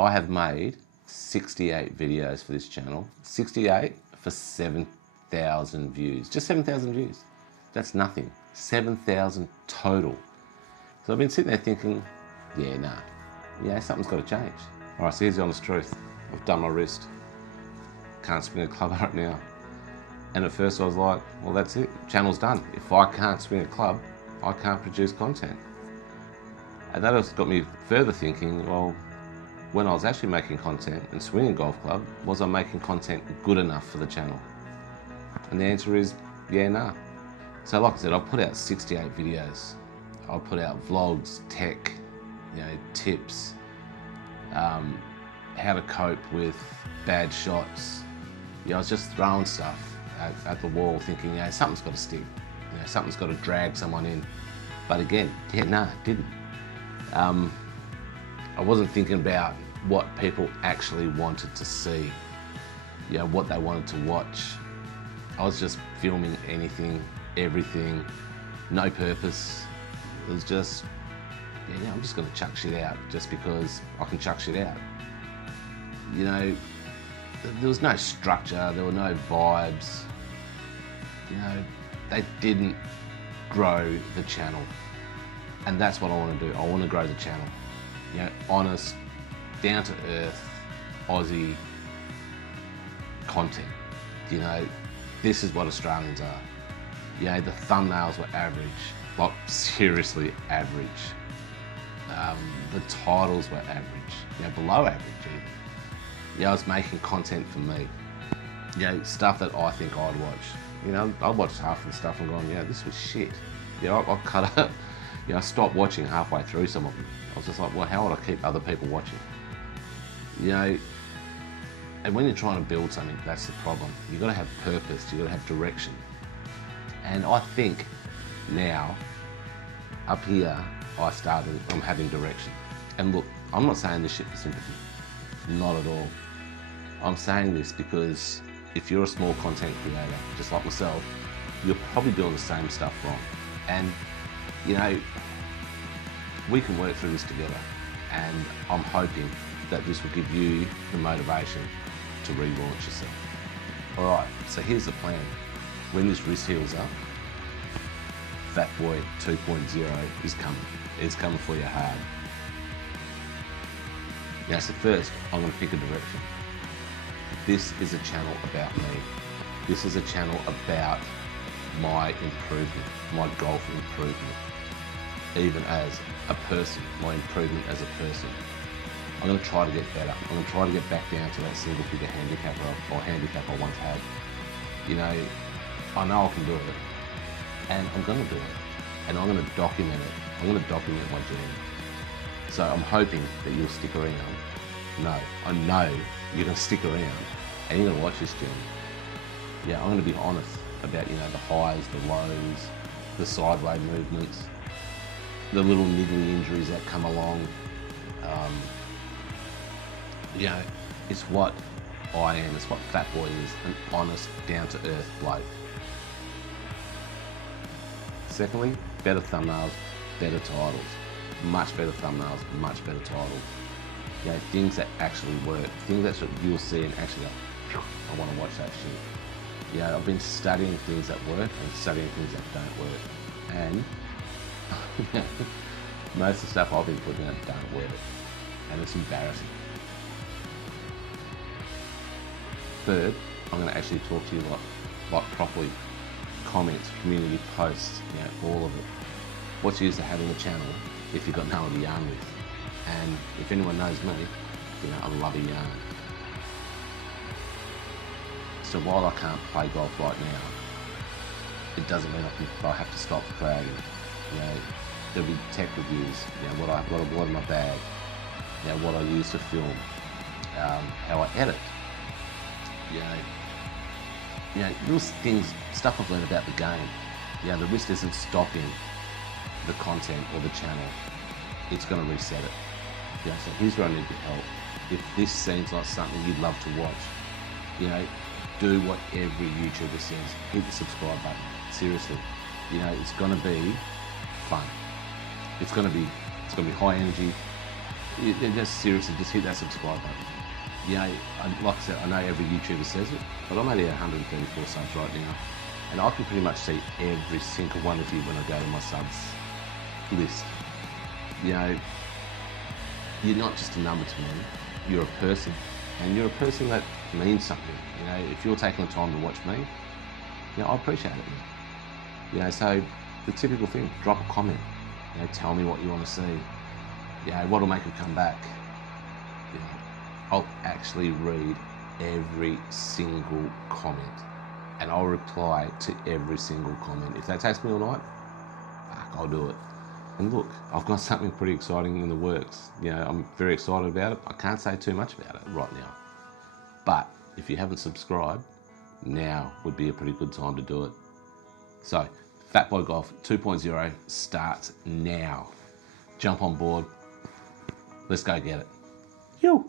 I have made 68 videos for this channel. 68 for 7,000 views. Just 7,000 views. That's nothing. 7,000 total. So I've been sitting there thinking, yeah, nah. Yeah, something's got to change. All right, so here's the honest truth. I've done my wrist. Can't swing a club right now. And at first I was like, well, that's it. Channel's done. If I can't swing a club, I can't produce content. And that has got me further thinking, well, when I was actually making content and swinging golf club, was I making content good enough for the channel? And the answer is, yeah, nah. So like I said, I've put out 68 videos. I've put out vlogs, tech, tips, how to cope with bad shots. I was just throwing stuff at the wall thinking, something's got to stick. Something's got to drag someone in. But again, yeah, nah, it didn't. I wasn't thinking about what people actually wanted to see, what they wanted to watch. I was just filming anything, everything, no purpose. It was just, I'm just gonna chuck shit out just because I can chuck shit out. There was no structure, there were no vibes. They didn't grow the channel. And that's what I want to do. I want to grow the channel. Honest, down to earth, Aussie content. This is what Australians are. The thumbnails were average, like seriously average. The titles were average, below average even. I was making content for me. Stuff that I think I'd watch. I watched half of the stuff and gone, this was shit. I cut up. I stopped watching halfway through some of them. I was just like, well, how would I keep other people watching? And when you're trying to build something, that's the problem. You've got to have purpose, you've got to have direction. And I think now, up here, I'm having direction. And look, I'm not saying this shit for sympathy. Not at all. I'm saying this because if you're a small content creator, just like myself, you're probably doing the same stuff wrong. And we can work through this together, and I'm hoping that this will give you the motivation to relaunch yourself. All right, so here's the plan. When this wrist heals up, FatBoy 2.0 is coming. It's coming for you hard. So first, I'm going to pick a direction. This is a channel about me. This is a channel about my improvement, my golf improvement. Even as a person, my improvement as a person. I'm going to try to get better. I'm going to try to get back down to that single figure handicap I once had. I know I can do it, and I'm going to do it, and I'm going to document it. I'm going to document my journey. So I'm hoping that you'll stick around. No, I know you're going to stick around, and you're going to watch this journey. I'm going to be honest about the highs, the lows, the sideways movements, the little niggly injuries that come along. It's what I am, it's what FatBoy is, an honest, down-to-earth bloke. Secondly, better thumbnails, better titles. Much better thumbnails, much better titles. Things that actually work, things that you'll see and actually go, I want to watch that shit. I've been studying things that work and studying things that don't work. And most of the stuff I've been putting out don't work, and it's embarrassing. Third, I'm going to actually talk to you like properly. Comments, community posts, all of it. What's used to having a channel if you've got no one to yarn with? And if anyone knows me, I love a yarn. So while I can't play golf right now, it doesn't mean I have to stop creating. There'll be tech reviews, what I've got in my bag, what I use to film, how I edit. Little things, stuff I've learned about the game. The wrist isn't stopping the content or the channel. It's going to reset it. So here's where I need your help. If this seems like something you'd love to watch, do what every YouTuber says. Hit the subscribe button. Seriously. It's going to be fun. It's going to be high energy. Just seriously, just hit that subscribe button. You know, like I said, I know every YouTuber says it, but I'm only at 134 subs right now, and I can pretty much see every single one of you when I go to my subs list. You know, you're not just a number to me, you're a person, and you're a person that means something. You know, if you're taking the time to watch me, you know, I appreciate it. You know, so the typical thing, drop a comment, you know, tell me what you want to see. You know, what'll make you come back. You know, I'll actually read every single comment, and I'll reply to every single comment. If that takes me all night, fuck, I'll do it. And look, I've got something pretty exciting in the works. You know, I'm very excited about it. I can't say too much about it right now. But if you haven't subscribed, now would be a pretty good time to do it. So, FatBoy Golf 2.0 starts now. Jump on board. Let's go get it. Yo!